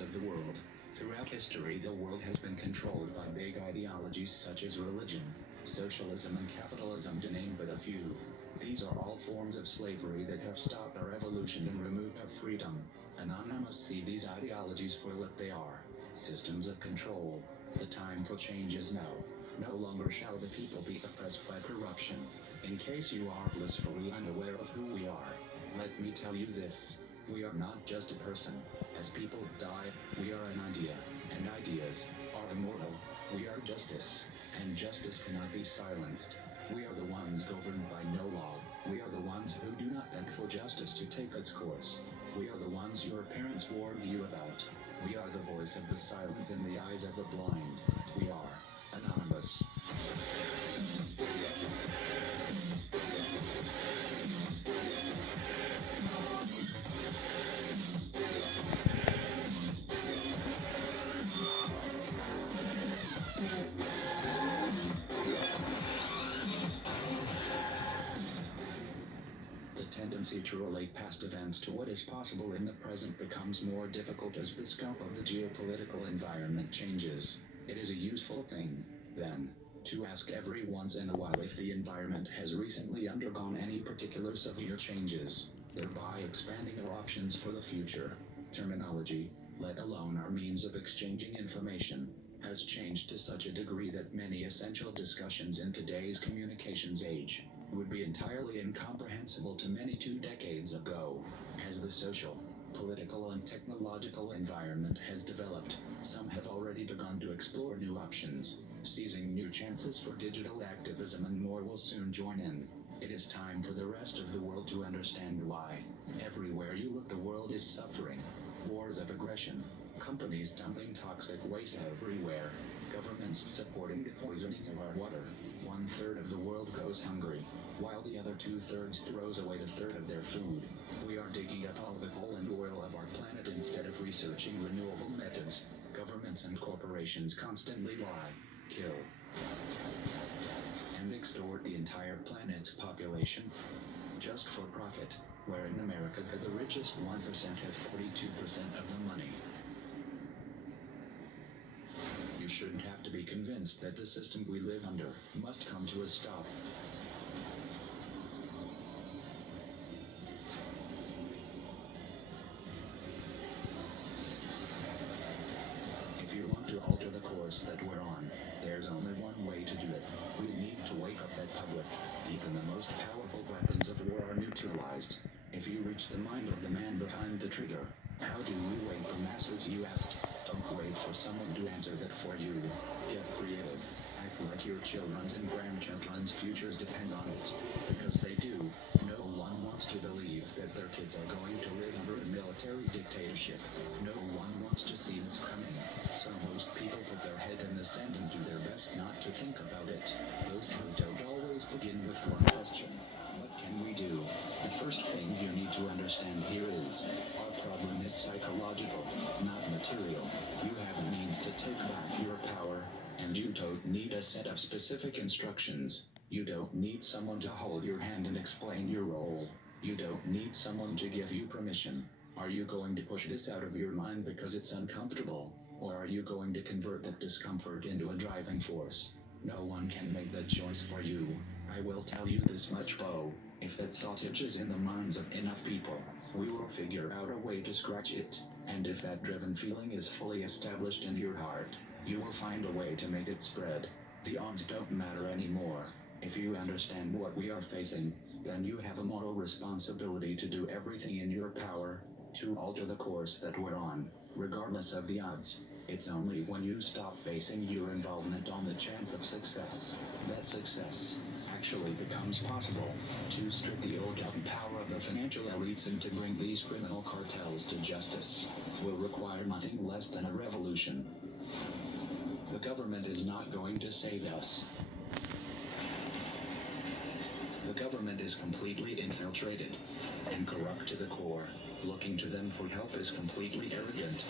of the world. Throughout history, the world has been controlled by big ideologies such as religion, socialism, and capitalism, to name but a few. These are all forms of slavery that have stopped our evolution and removed our freedom. Anon must see these ideologies for what they are: systems of control. The time for change is now. No longer shall the people be oppressed by corruption. In case you are blissfully unaware of who we are, let me tell you this. We are not just a person. As people die, we are an idea, and ideas are immortal. We are justice, and justice cannot be silenced. We are the ones governed by no law. We are the ones who do not beg for justice to take its course. We are the ones your parents warned you about. We are the voice of the silent in the eyes of the blind. We are anonymous. The tendency to relate past events to what is possible in the present becomes more difficult as the scope of the geopolitical environment changes. It is a useful thing, then, to ask every once in a while if the environment has recently undergone any particular severe changes, thereby expanding our options for the future. Terminology, let alone our means of exchanging information, has changed to such a degree that many essential discussions in today's communications age would be entirely incomprehensible to many 2 decades ago. As the social, political, and technological environment has developed, some have already begun to explore new options, seizing new chances for digital activism, and more will soon join in. It is time for the rest of the world to understand why. Everywhere you look, the world is suffering. Wars of aggression, companies dumping toxic waste everywhere, governments supporting the poisoning of our water. 1/3 of the world goes hungry, while the other 2/3 throws away 1/3 of their food. We are digging up all the coal and oil of our planet instead of researching renewable methods. Governments and corporations constantly lie, kill, and extort the entire planet's population, just for profit, where in America the richest 1% have 42% of the money. You shouldn't have to be convinced that the system we live under must come to a stop. If you want to alter the course that we're on, there's only one way to do it. We need to wake up that public. Even the most powerful weapons of war are neutralized. If you reach the mind of the man behind the trigger, how do we wake the masses, you asked? Don't wait for someone to answer that for you. Get creative. Act like your children's and grandchildren's futures depend on it. Because they do. No one wants to believe that their kids are going to live under a military dictatorship. No one wants to see this coming. So most people put their head in the sand and do their best not to think about it. Those who don't always begin with one question: what can we do? The first thing you need to understand here is, our problem is psychological, not material. You have a means to take back your power, and you don't need a set of specific instructions. You don't need someone to hold your hand and explain your role. You don't need someone to give you permission. Are you going to push this out of your mind because it's uncomfortable? Or are you going to convert that discomfort into a driving force? No one can make that choice for you. I will tell you this much, Bo. If that thought itches in the minds of enough people, we will figure out a way to scratch it. And if that driven feeling is fully established in your heart, you will find a way to make it spread. The odds don't matter anymore. If you understand what we are facing, then you have a moral responsibility to do everything in your power to alter the course that we're on, regardless of the odds. It's only when you stop basing your involvement on the chance of success that success actually becomes possible. To strip the ill-gotten power of the financial elites and to bring these criminal cartels to justice will require nothing less than a revolution. The government is not going to save us. The government is completely infiltrated and corrupt to the core. Looking to them for help is completely arrogant.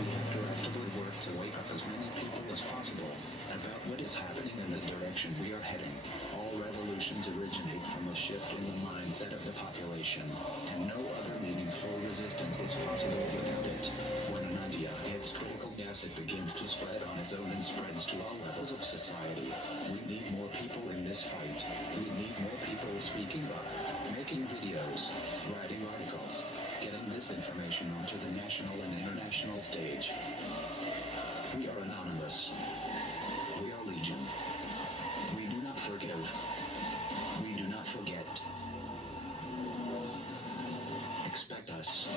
We have to actively work to wake up as many people as is happening and the direction we are heading. All revolutions originate from a shift in the mindset of the population, and no other meaningful resistance is possible without it. When an idea hits critical mass, it begins to spread on its own and spreads to all levels of society. We need more people in this fight. We need more people speaking up, making videos, writing articles, getting this information onto the national and international stage. We are anonymous. We are legion. We do not forgive. We do not forget. Expect us.